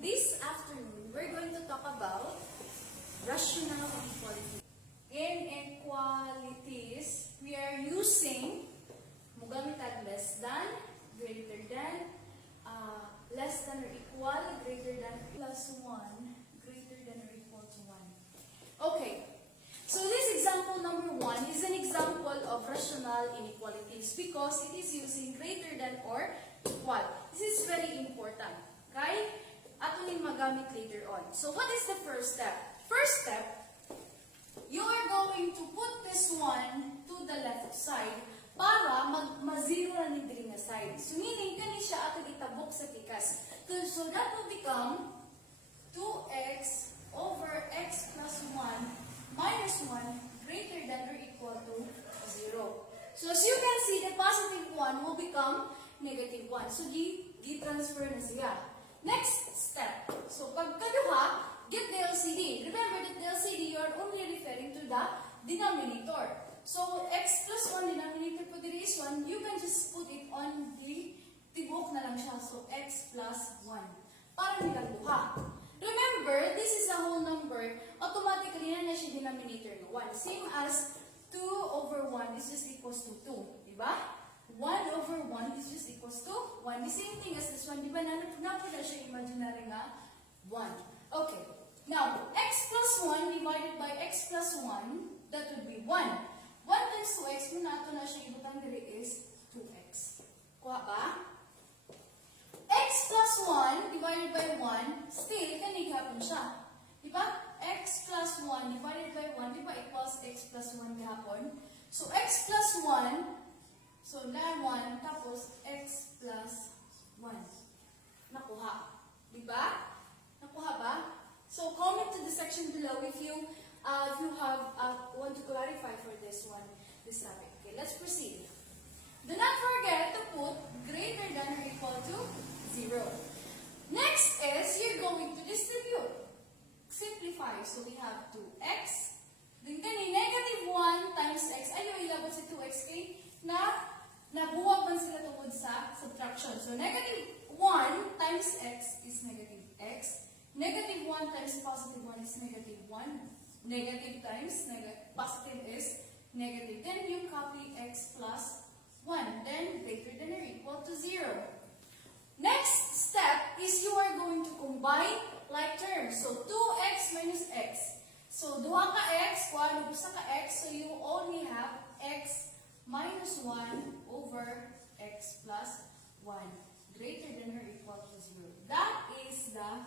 this afternoon, we're going to talk about rational inequality. Inequalities, we are using mugamit at less than, greater than, less than or equal, greater than, plus 1, greater than or equal to 1. Okay, so this example number 1 is an example of rational inequalities because it is using greater than or equal. This is very important. Okay? Ato ning magamit later on. So what is the first step? First step, you are going to put this one to the left side para ma-zero na ni diri nga side. So meaning, kani siya ato itabok sa tikas. So that will become 2x over x plus 1 minus 1 greater than or equal to 0. So as you can see, the positive 1 will become negative 1. So gi-transfer na siya. Next step. So pagkaduha, get the LCD. Remember that the LCD, you are only referring to the denominator. So x plus 1 denominator po diri is 1, you can just put it on the tibok na lang siya. So x plus 1. Para nilang duha. Remember, this is a whole number. Automatically na siya denominator ng 1. Same as 2 over 1 is just equals to 2. Diba? 1 over 1 is just equals to 1. The same thing as this one. Diba na siya imaginary nga 1. Okay. Now, x plus 1 divided by x plus 1, that would be 1. 1 times 2x, muna ito na siya ibutang diri is 2x. Kuha ba? X plus 1 divided by 1, still, kanigapon siya. Diba? X plus 1 divided by 1, diba equals x plus 1 gahapon? So, x plus 1, so na 1, tapos x plus 1. Nakuha. Diba? Nakuha ba? So, comment to the section below if you want to clarify for this one, this topic. Okay, let's proceed. Do not forget to put greater than or equal to 0. Next is, you're going to distribute. Simplify. So, we have 2x. Then, negative 1 times x. Ayaw ilabot si 2x kay nabuwag man sila tungkol sa subtraction. So, negative 1 times x is negative x. Negative 1 times positive 1 is negative 1. Negative times positive is negative. Then you copy x plus 1. Then greater than or equal to 0. Next step is you are going to combine like terms. So 2x minus x. So duha ka x, kuha gusto ka x. So you only have x minus 1 over x plus 1. Greater than or equal to 0. That is the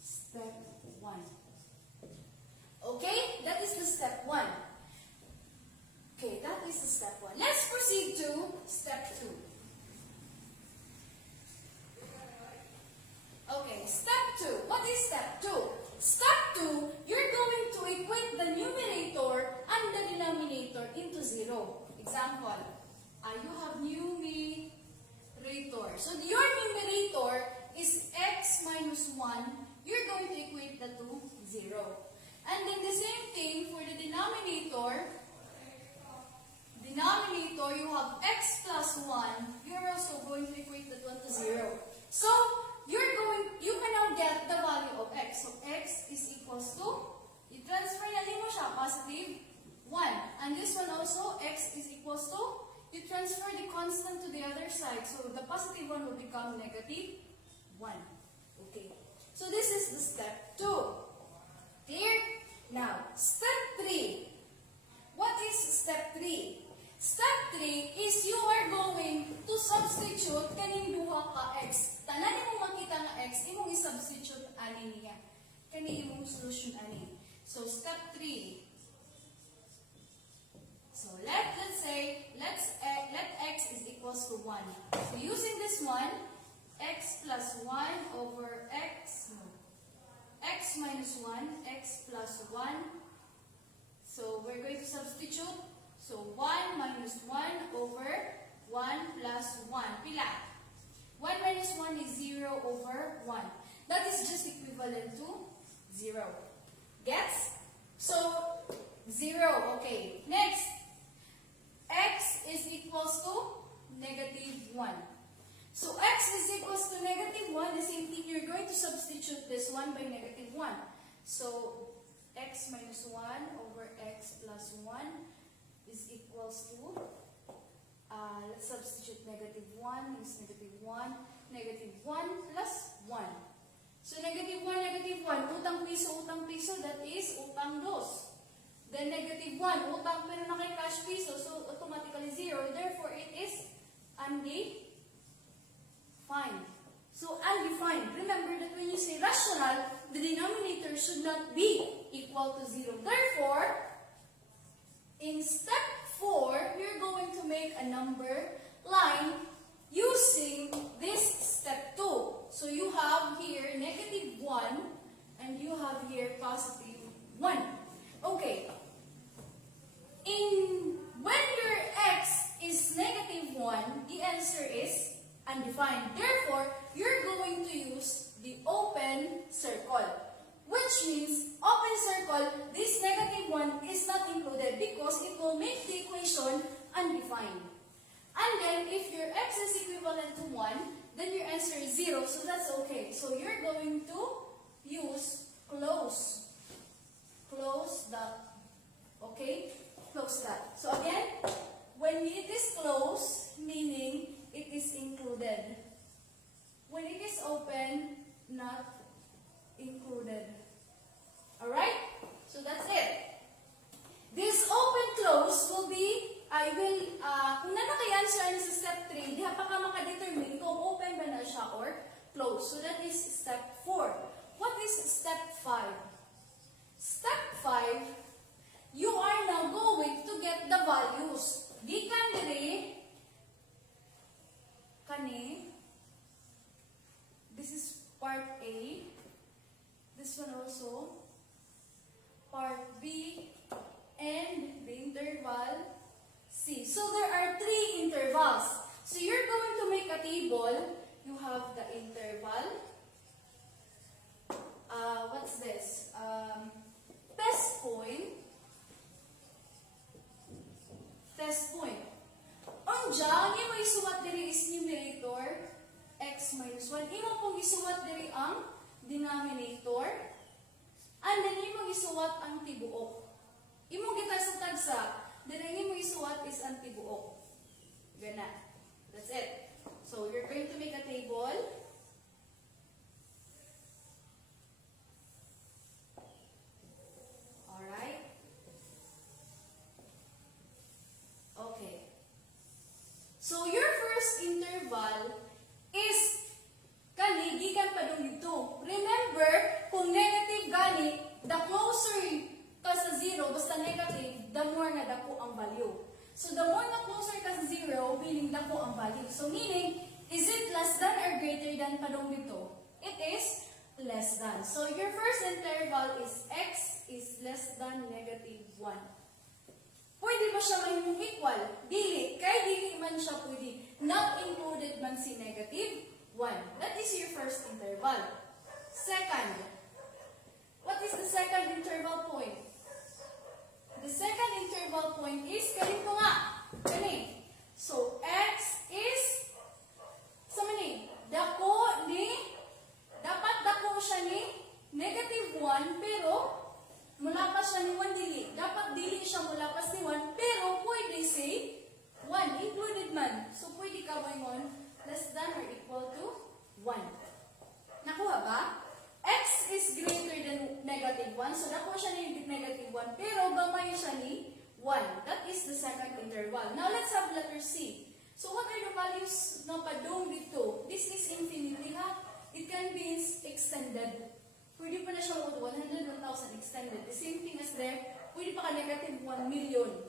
step 1. Okay? That is the step 1. Okay, that is the step 1. Let's proceed to step 2. Okay, step 2. What is step 2? Step 2, you're going to equate the numerator and the denominator into 0. Example, you have numerator. So your numerator is x minus 1. You're going to equate that to 0. And then the same thing for the denominator. Denominator, you have x plus 1. You're also going to equate that one to 0. So, you can now get the value of x. So, x is equals to, i-transfer na mo siya, positive 1. And this one also, x is equals to, you transfer the constant to the other side. So, the positive one will become negative 1. Okay. So, this is the step 2. Clear? Now, step 3. What is step 3? Step 3 is you are going to substitute kaning duha ka x. Tanan mo makita nga x, imong i-substitute ani niya. Kani imong solution ani. So, step 3. So, let's say, let x is equals to 1. So, using this one, x plus 1 over x minus 1, x plus 1. So, we're going to substitute. So, 1 minus 1 over 1 plus 1. Pila? 1 minus 1 is 0 over 1. That is just equivalent to 0. Gets? So, 0. Okay. Next. X is equals to negative 1. So, x is equals to negative 1. The same thing, you're going to substitute this this 1 by negative 1. So, x minus 1 over x plus 1 is equals to, let's substitute negative 1 is negative 1, negative 1 plus 1. So, negative 1, utang piso, that is utang dos. Then negative 1, utang pero naki-cash piso, so automatically 0. Therefore, it is undefined. So, undefined. Remember that when you say rational, the denominator should not be equal to 0. Therefore, in step 4, you're going to make a number line using this step 2. So, you have here negative 1 and you have here positive 1. Okay. When your x is negative 1, the answer is undefined. Therefore, you're going to use the open circle. Which means, open circle, this negative 1 is not included because it will make the equation undefined. And then, if your x is equivalent to 1, then your answer is 0, so that's okay. So, you're going to use close that. Okay? Close that. So, again, when it is closed, meaning it is included. When it is open, not included. Alright? So that's it. This open-close will be, kung nanaki-answer na sa step 3, di pa ka makadetermine kung open ba na siya or close. So that is step 4. What is step 5? Step 5, you are now going to get the values. Gikan diri, kani, this is part A, this one also, part B, and the interval C. So there are 3 intervals. So you're going to make a table. You have the interval. What's this? Test point. Test point. Anja, ang imo isuwat diri is numerator, x minus 1. Imo pong isuwat diri ang denominator, and then imo isuwat ang tibuok. Imo gitagsa-tagsa, then ang imo isuwat is ang tibuok. Gana. That's it. So, you're going to make a table. Alright. Okay. So, your first interval is kani, gikan pa dun dito. Remember, kung negative gani, the closer ka sa 0, basta negative, the more na dako ang value. So, the more na closer ka sa 0, meaning dako ang value. So, meaning, is it less than or greater than pa dun dito? It is less than. So, your first interval is x is less than negative 1. Pwede ba siya may equal? Dili. Kaya dili man siya pwede. Not included man si negative 1. That is your first interval. Second. What is the second interval point? The second interval point is, ganito nga. Kani. So, x is, sa mani, dako ni, dapat dako siya ni negative 1, pero mula pa siya ni 1 dili. Dapat dili siya mula pa si 1, pero pwede si 1. Included man. So, pwede ka mo less than or equal to 1. Nakuha ba? X is greater than negative 1. So, nakuha siya ni negative 1, pero gamay siya ni 1. That is the second interval. Now, let's have letter C. So, what are the values na padung dito? This is infinity, ha? It can be extended. Pwede pa na siya 100, 1,000 extended. The same thing as there, pwede pa ka negative 1 million.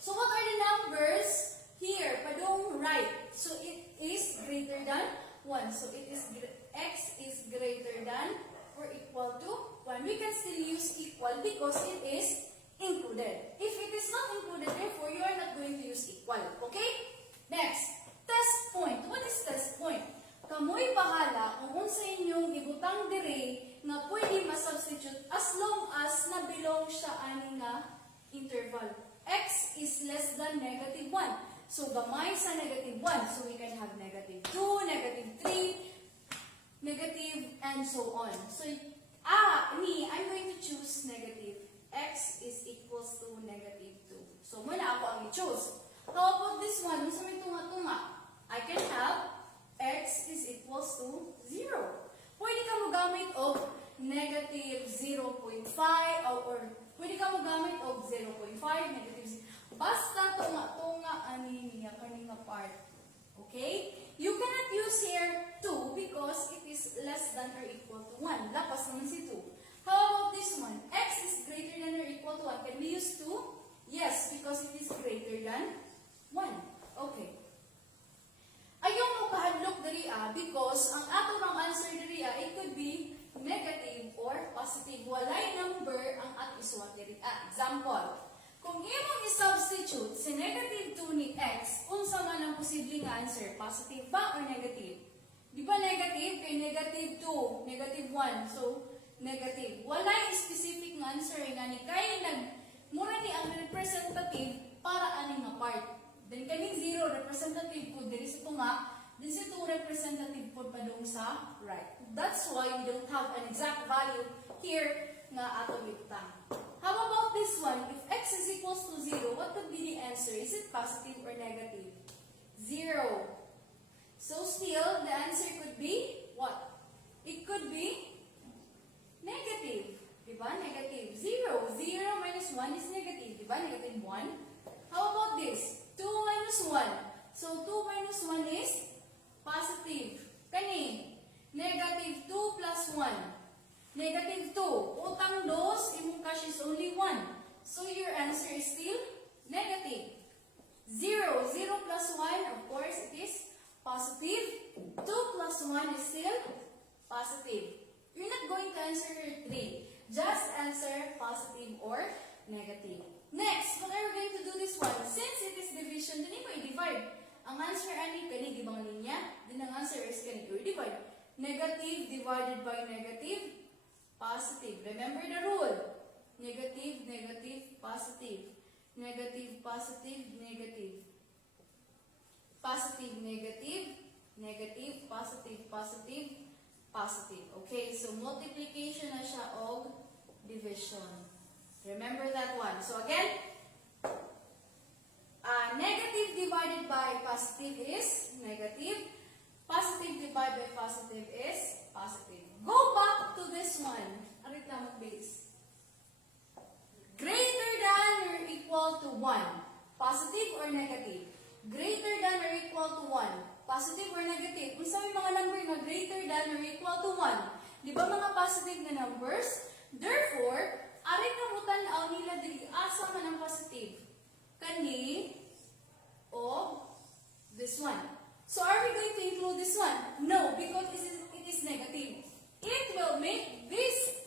So what are the numbers here? Padong right. So it is greater than 1. So it is x is greater than or equal to 1. We can still use equal because it is included. If it is not included, therefore you are not going to use equal. Okay? Next, test point. What is test point? Kamoy bahala kung sa inyong ibutang diri na pwede ma-substitute as long as na-belong siya ani nga interval. X is less than negative 1. So, gamay sa negative 1. So, we can have negative 2, negative 3. negative, and so on. So, I'm going to choose negative. X is equals to negative 2. So, muna ako ang i-choose. How about this one? Gusto may tunga-tunga. I can have x is equals to 0. Pwede ka magamit of negative 0.5 or pwede ka magamit of 0.5, negative 0. Basta tunga-tunga ani niya kanina part. Okay? You cannot use here 2 because it is less than or equal to 1. Lapas naman si 2. How about this one? X is greater than or equal to 1. Can we use 2? Yes, because it is greater than 1. Okay. Ayaw mo kahadlok diri because ang ato ng answer diri it could be negative or positive. Walay number ang ato isuwat diri. Example. Kung imong i-substitute si negative 2 ni x, unsa man ang posibleng answer? Positive ba or negative? Di ba negative? Kay negative 2, negative 1. So, negative. Walay specific nga answer nga ni kay mura ni ang representative para ani nga part. Then kaning 0 representative po diri sa tunga, then si 2 representative po padung sa right. That's why we don't have an exact value here na ato bitang. How about this one? If x is equals to 0, what could be the answer? Is it positive or negative? 0. So still, the answer could be what? It could be negative. Diba? Negative. 0. 0 minus 1 is negative. Diba? Negative 1. How about this? 2 minus 1. So 2 minus 1 is positive. Kani? Negative 2 plus 1. Negative 2. Utang dos, imong cash is only 1. So your answer is still negative. 0. 0 plus 1, of course, it is positive. 2 plus 1 is still positive. You're not going to answer 3. Just answer positive or negative. Next, what are we going to do this one? Since it is division, then mo i-divide. Ang answer ani kani gibang linya, then ang answer is kani i-divide. Negative divided by negative, positive. Remember the rule. Negative, negative, positive. Negative, positive, negative. Positive, negative, negative, positive, positive, positive. Okay, so multiplication na siya og division. Remember that one. So again, negative divided by positive is negative. Positive divided by positive is positive. Go back to this one. Arit lang mag-base. Greater than or equal to 1. Positive or negative? Greater than or equal to 1. Positive or negative? Kung sabi mga number na greater than or equal to 1. Di ba mga positive na numbers? Therefore, arit kamutan na nila dili asa man ang positive. Kani o this one. So are we going to include this one? No, because it is negative. It will make these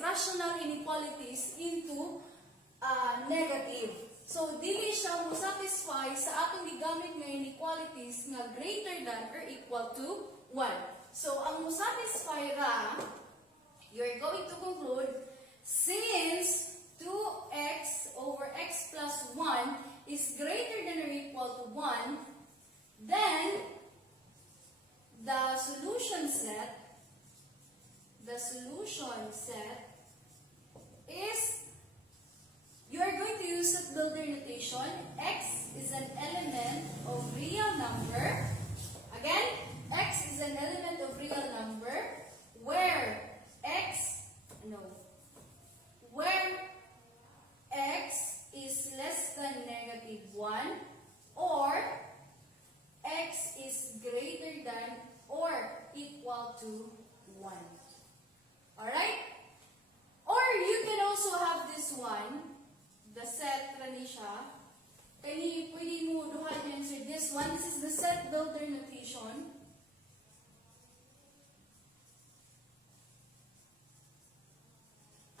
rational inequalities into negative. So dili siya mo satisfy sa atong gigamit nga inequalities nga greater than or equal to 1. So ang mo satisfy ra, you're going to conclude since 2x over x plus 1 is greater than or equal to 1, then the solution set is, you are going to use set builder notation. X is an element of real number. Again, x is an element of real number where x is less than negative 1 or x is greater than or equal to 1. Alright? Or you can also have this one, the set rani siya. Kani pwede mo duha din sa this one. This is the set builder notation.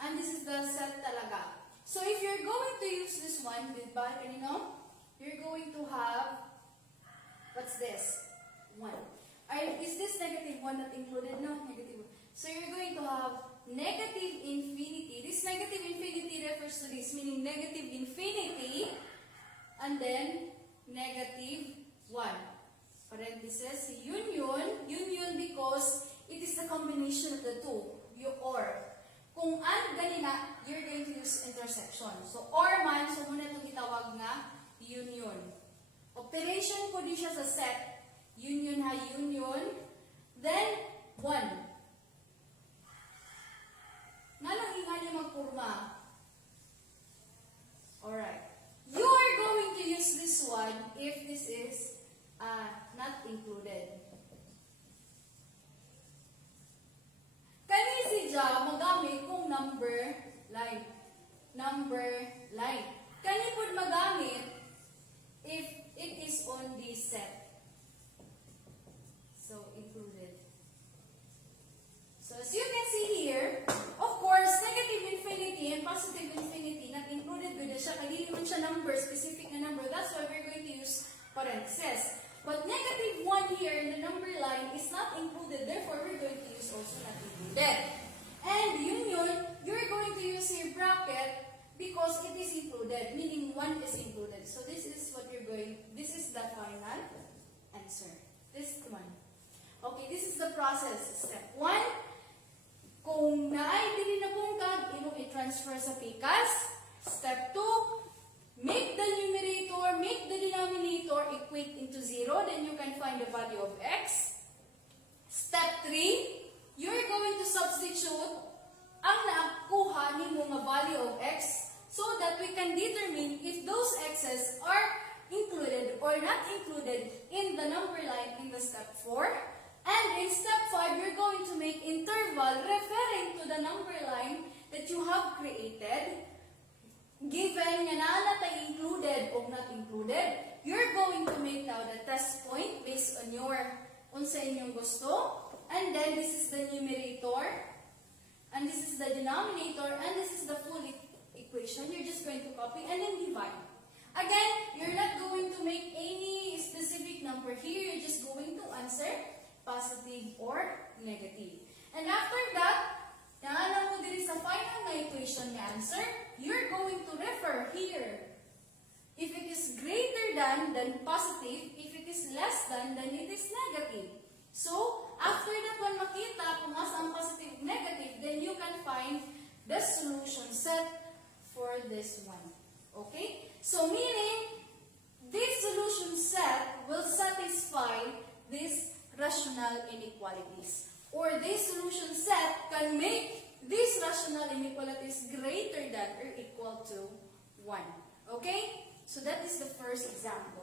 And this is the set talaga. So if you're going to use this one, diba, kanino? You're going to have, what's this? 1. Is this negative 1 not included? No, negative 1. So you're going to have negative infinity. This negative infinity refers to this, meaning negative infinity, and then negative 1. parenthesis, union because it is the combination of the two, yung or. Kung and ganina, you're going to use intersection. So, or man, so muna itong itawag na union. Operation po din siya sa set. Union ha, union. Then, 1. Nga lang ingani magpurma. Alright. You are going to use this one if this is not included. Kanisi dya, magamit kung number line. Number line. Kani po magamit if it is on the set. So, included. So, as you can see here, of course, negative infinity and positive infinity, not included with siya. Kaya naman siya number, specific na number. That's why we're going to use parentheses. But negative 1 here in the number line is not included. Therefore, we're going to use also not included. And union, you're going to use your bracket because it is included, meaning 1 is included. So this is what you're going, this is the final answer. This one. Okay, this is the process. Step 1, kung na-ID na pong tag, imong i-transfer sa PCAS. Step 2, make the numerator, make the denominator equate into 0, then you can find the value of x. Step 3, you're going to substitute ang nakuha nimo nga value of x so that we can determine if those x's are included or not included in the number line in the step 4. And in step 5, you're going to make interval referring to the number line that you have created. Given nga na tayo included or not included, you're going to make now the test point based on your unsa inyong gusto. And then this is the numerator, and this is the denominator, and this is the full equation. You're just going to copy and then divide. Again, you're not going to make any specific number here. You're just going to answer positive or negative. And after that, naalam mo din sa final na equation na answer, you're going to refer here. If it is greater than positive. If it is less than it is negative. So, after that one makita kung asa ang positive, negative, then you can find the solution set for this one. Okay? So, meaning, this solution set will satisfy these rational inequalities. Or this solution set can make these rational inequalities greater than or equal to 1. Okay? So that is the first example.